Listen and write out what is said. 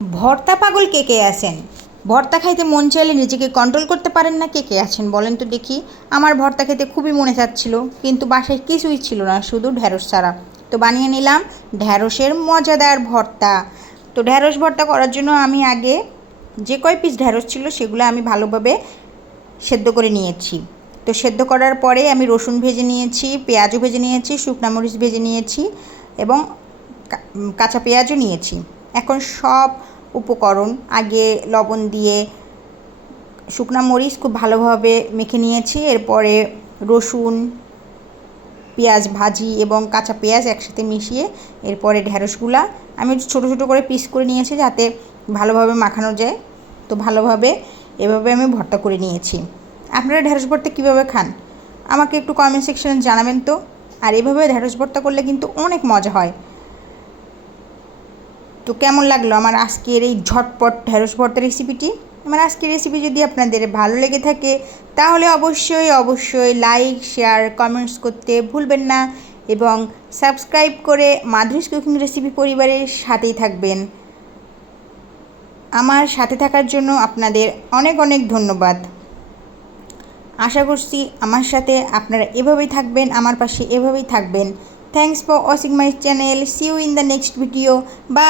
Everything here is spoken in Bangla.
ভর্তা পাগল কে কে আছেন? ভর্তা খাইতে মন চাইলে নিজেকে কন্ট্রোল করতে পারেন না কে কে আছেন বলেন তো দেখি। আমার ভর্তা খেতে খুবই মনে চাচ্ছিল, কিন্তু বাসায় কিছুই ছিল না, শুধু ঢ্যাঁড়স ছাড়া। তো বানিয়ে নিলাম ঢ্যাঁড়সের মজাদার ভর্তা। তো ঢ্যাঁড়স ভর্তা করার জন্য আমি আগে যে কয় পিস ঢ্যাঁড়স ছিল সেগুলো আমি ভালোভাবে সেদ্ধ করে নিয়েছি। তো সেদ্ধ করার পরে আমি রসুন ভেজে নিয়েছি, পেঁয়াজও ভেজে নিয়েছি, শুকনা মরিচ ভেজে নিয়েছি এবং কাঁচা পেঁয়াজও নিয়েছি। এখন সব উপকরণ, আগে লবণ দিয়ে শুকনা মরিচ খুব ভালোভাবে মেখে নিয়েছি, এরপরে রসুন, পেঁয়াজ ভাজি এবং কাঁচা পেঁয়াজ একসাথে মিশিয়ে এরপরে ঢ্যাঁড়সগুলা আমি ছোটো ছোটো করে পিস করে নিয়েছি যাতে ভালোভাবে মাখানো যায়। তো ভালোভাবে এভাবে আমি ভর্তা করে নিয়েছি। আপনারা ঢ্যাঁড়স ভর্তা কীভাবে খান? আমাকে একটু কমেন্ট সেকশনে জানাবেন তো। আর এভাবে ঢ্যাঁড়স ভর্তা করলে কিন্তু অনেক মজা হয়। তো কেমন লাগল আমার আজকের এই ঝটপট ঢ্যাঁড়স ভর্তা রেসিপিটি আমার আজকের রেসিপি যদি আপনাদের ভালো লেগে থাকে, তাহলে অবশ্যই অবশ্যই লাইক শেয়ার কমেন্টস করতে ভুলবেন না এবং সাবস্ক্রাইব করে মাধুরীস কুকিং রেসিপি পরিবারের সাথেই থাকবেন। আমার সাথে থাকার জন্য আপনাদের অনেক অনেক ধন্যবাদ। আশা করছি আমার সাথে আপনারা এভাবেই থাকবেন, আমার পাশে এভাবেই থাকবেন। Thanks for watching my channel see you in the next video বা